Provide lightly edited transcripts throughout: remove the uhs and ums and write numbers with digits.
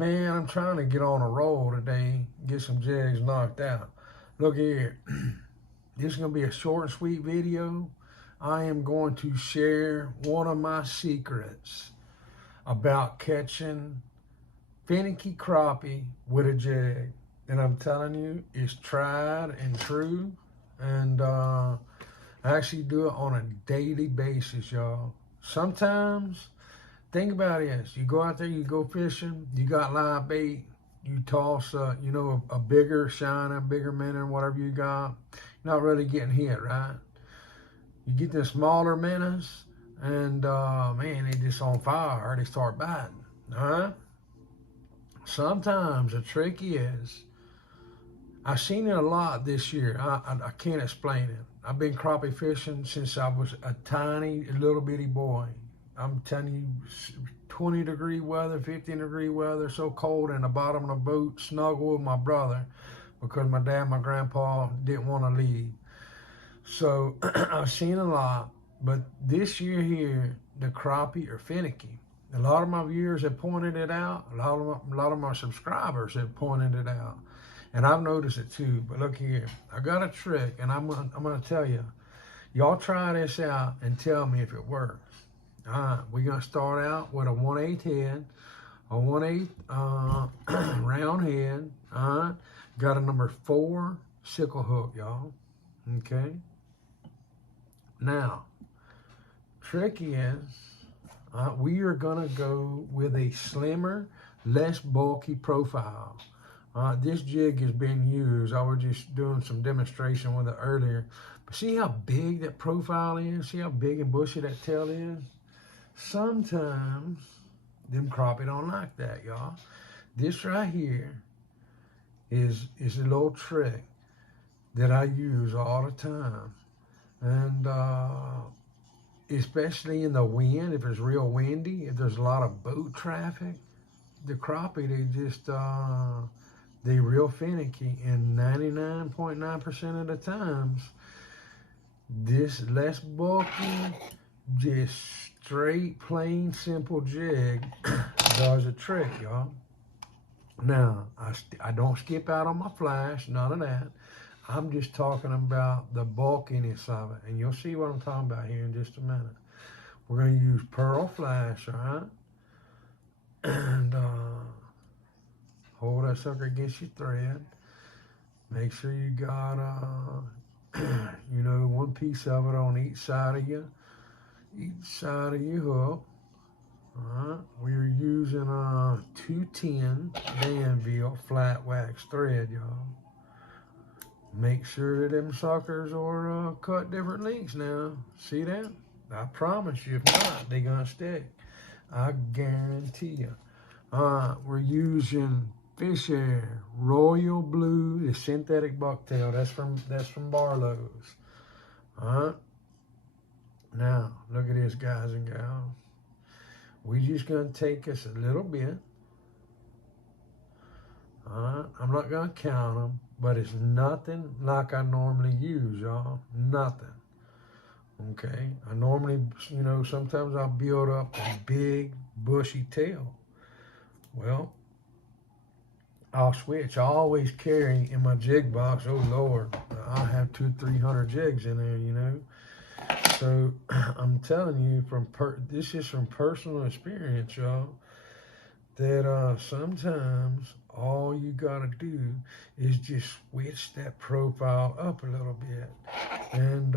Man, I'm trying to get on a roll today, get some jigs knocked out. Look here, this is going to be a short and sweet video. I am going to share one of my secrets about catching finicky crappie with a jig. And I'm telling you, it's tried and true. And I actually do it on a daily basis, y'all. Sometimes, think about this. You go out there, you go fishing, you got live bait, you toss, a bigger shiner, a bigger minnow, whatever you got. You're not really getting hit, right? You get the smaller minnows, and man, they just on fire. They start biting. All right. Sometimes the trick is, I've seen it a lot this year. I can't explain it. I've been crappie fishing since I was a tiny little bitty boy. I'm telling you, 20-degree weather, 15-degree weather, so cold in the bottom of the boat, snuggle with my brother because my dad and my grandpa didn't want to leave. So I've seen a lot, but this year here, the crappie are finicky. A lot of my viewers have pointed it out. A lot of my subscribers have pointed it out, and I've noticed it too. But look here, I got a trick, and I'm gonna tell you. Y'all try this out and tell me if it works. All right, we're gonna start out with a 1/8 head, a 1/8 round head. All right, got a number 4 sickle hook, y'all. Okay. Now, trick is, we are gonna go with a slimmer, less bulky profile. This jig is being used. I was just doing some demonstration with it earlier. But see how big that profile is? See how big and bushy that tail is? Sometimes them crappie don't like that, y'all. This right here is a little trick that I use all the time. And especially in the wind, if it's real windy, if there's a lot of boat traffic, the crappie, they real finicky, and 99.9% of the times, this less bulky, just straight, plain, simple jig does a trick, y'all. Now, I don't skip out on my flash, none of that. I'm just talking about the bulkiness of it, and you'll see what I'm talking about here in just a minute. We're going to use pearl flash, all right? And hold that sucker against your thread. Make sure you got, one piece of it on each side of your hook. All right. We're using a 210 Danville flat wax thread, y'all. Make sure that them suckers are cut different lengths now. See that? I promise you, if not, they're gonna stick. I guarantee you. We're using Fish Air Royal Blue, the synthetic bucktail. That's from Barlow's. Now, look at this, guys and gals. We're just gonna take us a little bit. I'm not gonna count them, but it's nothing like I normally use, y'all. Nothing. Okay. I normally, sometimes I'll build up a big bushy tail. Well, I'll switch. I always carry in my jig box, oh Lord, I'll have 200-300 jigs in there, So I'm telling you, this is from personal experience, y'all, that sometimes all you gotta do is just switch that profile up a little bit. And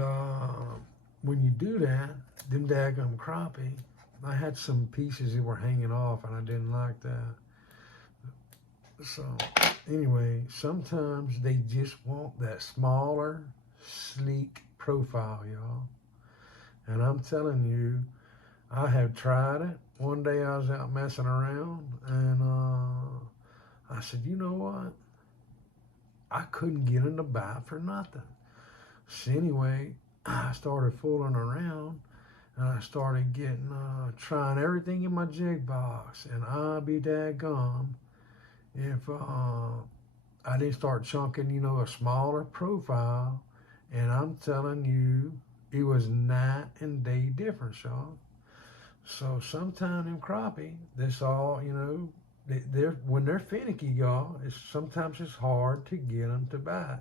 when you do that, them daggum crappie, I had some pieces that were hanging off and I didn't like that. So anyway, sometimes they just want that smaller, sleek profile, y'all. And I'm telling you, I have tried it. One day I was out messing around and I said, you know what? I couldn't get in the bite for nothing. So anyway, I started fooling around and I started trying everything in my jig box, and I'll be daggum if I didn't start chunking, a smaller profile. And I'm telling you, it was night and day difference, y'all. So sometime in crappie, this all, when they're finicky, y'all, sometimes it's hard to get them to bite.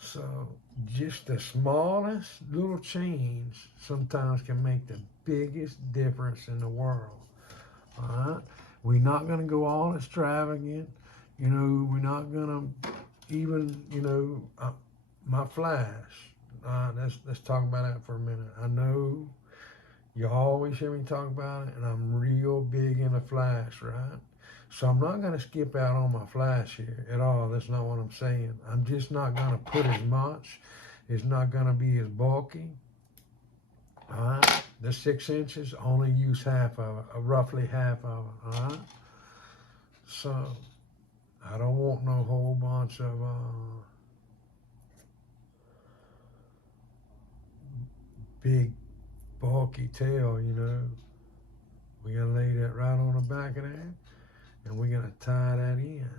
So just the smallest little change sometimes can make the biggest difference in the world. All right, we're not gonna go all extravagant. We're not gonna even, my flash. Let's talk about that for a minute. I know you always hear me talk about it, and I'm real big into flash, right? So I'm not going to skip out on my flash here at all. That's not what I'm saying. I'm just not going to put as much. It's not going to be as bulky. All right. The 6 inches, only use half of it, roughly half of it. All right. So I don't want no whole bunch of big bulky tail. We're going to lay that right on the back of that, and we're going to tie that in.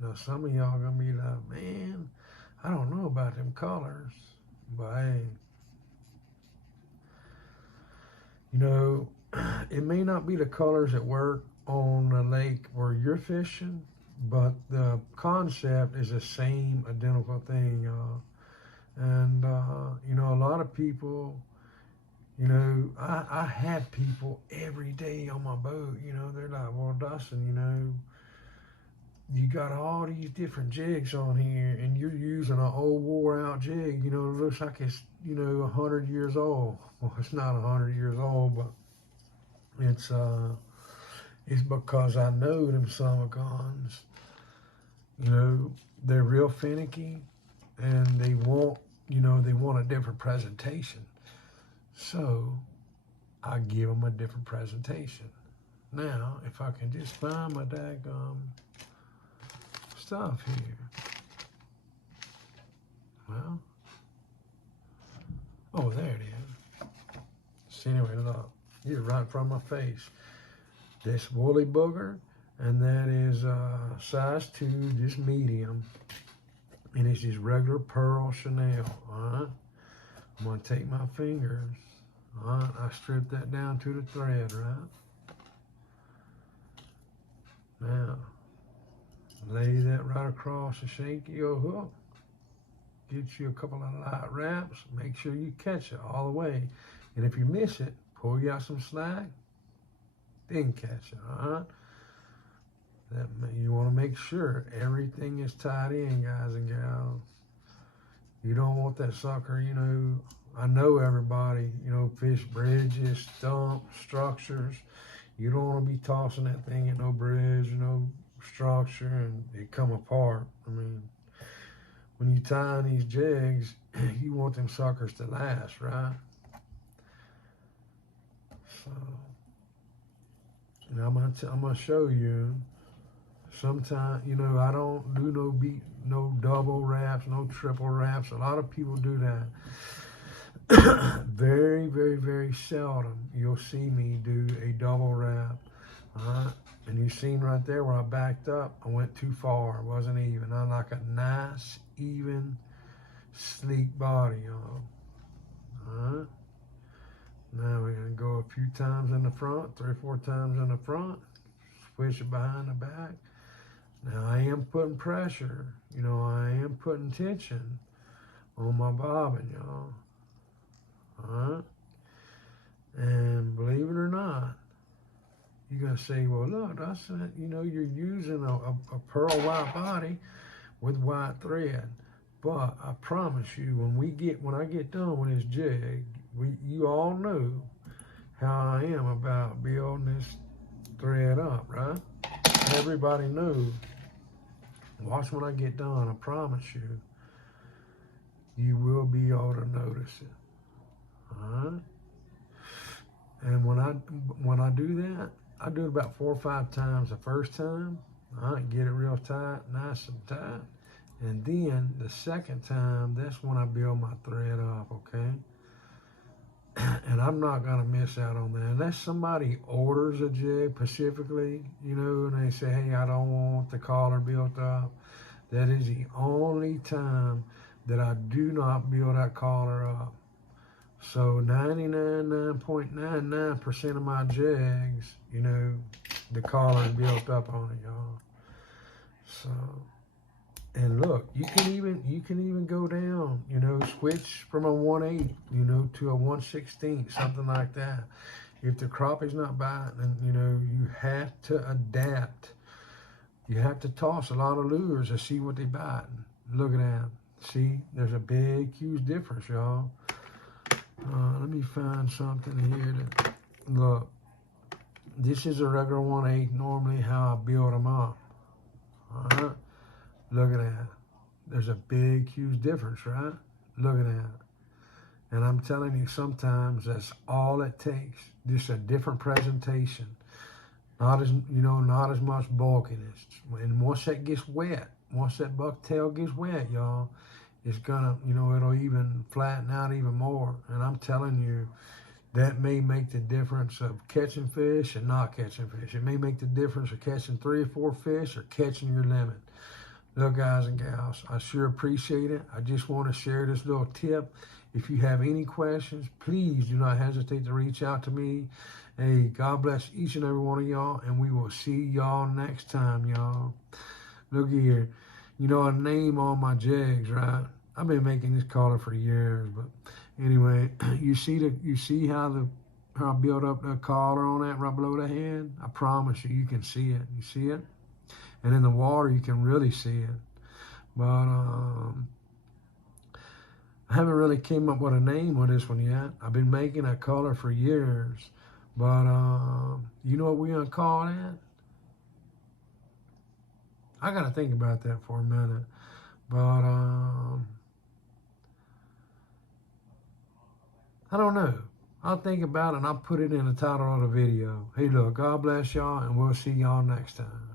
Now, some of y'all going to be like, man, I don't know about them colors. But, hey, it may not be the colors that work on the lake where you're fishing, but the concept is the same identical thing. And, a lot of people, I have people every day on my boat, they're like, well, Dustin, you got all these different jigs on here and you're using an old wore out jig, it looks like it's, 100 years old. Well, it's not 100 years old, but it's because I know them Summicons, they're real finicky and they want a different presentation. So I give them a different presentation. Now, if I can just find my daggum stuff here. Well, oh, there it is. So anyway, look, you're right in front of my face. This woolly booger, and that is size 2, just medium. And it's just regular pearl Chanel, all right? I'm gonna take my fingers, all right? I strip that down to the thread, right? Now, lay that right across the shank of your hook. Get you a couple of light wraps. Make sure you catch it all the way. And if you miss it, pull you out some slack, then catch it, all right? You want to make sure everything is tied in, guys and gals. You don't want that sucker, I know everybody, fish bridges, stumps, structures. You don't want to be tossing that thing at no bridge, structure, and it come apart. I mean, when you tie in these jigs, you want them suckers to last, right? So, and I'm gonna show you. Sometimes, I don't do no double wraps, no triple wraps. A lot of people do that. Very, very, very seldom you'll see me do a double wrap. And you seen right there where I backed up, I went too far, it wasn't even. I like a nice, even, sleek body on. Now we're gonna go a few times in the front, 3 or 4 times in the front, switch it behind the back. Now I am putting pressure, I am putting tension on my bobbin, y'all. Alright? And believe it or not, you're going to say, well, look, you're using a pearl white body with white thread. But I promise you, when I get done with this jig, you all know how I am about building this thread up, right? Everybody knows. Watch when I get done. I promise you, you will be able to notice it. All right. And when I do that, I do it about 4 or 5 times the first time. All right, get it real tight, nice and tight. And then the second time, that's when I build my thread up, okay? And I'm not gonna miss out on that. Unless somebody orders a jig specifically, and they say, hey, I don't want the collar built up. That is the only time that I do not build that collar up. So 99.99% of my jigs, the collar built up on it, y'all. So, and look, you can even go down, you know, switch from a 1/8, you know, to a 1/16, something like that. If the crappie's not biting, then, you know, you have to adapt. You have to toss a lot of lures to see what they biting. Look at that. See, there's a big, huge difference, y'all. Let me find something here that, look, this is a regular 1/8, normally how I build them up. All right, look at that. There's a big, huge difference, right? Look at that. And I'm telling you, sometimes that's all it takes. Just a different presentation. Not as, you know, not as much bulkiness. And once that gets wet, once that buck tail gets wet, y'all, it's gonna, you know, it'll even flatten out even more. And I'm telling you, that may make the difference of catching fish and not catching fish. It may make the difference of catching 3 or 4 fish or catching your limit. Look, guys and gals, I sure appreciate it. I just want to share this little tip. If you have any questions, please do not hesitate to reach out to me. Hey, God bless each and every one of y'all, and we will see y'all next time, y'all. Look here. You know, I name all my jigs, right? I've been making this collar for years, but anyway, you see how I built up the collar on that right below the head? I promise you, you can see it. You see it? And in the water, you can really see it. But I haven't really came up with a name on this one yet. I've been making a color for years. But you know what we're going to call that? I got to think about that for a minute. But I don't know. I'll think about it and I'll put it in the title of the video. Hey, look, God bless y'all, and we'll see y'all next time.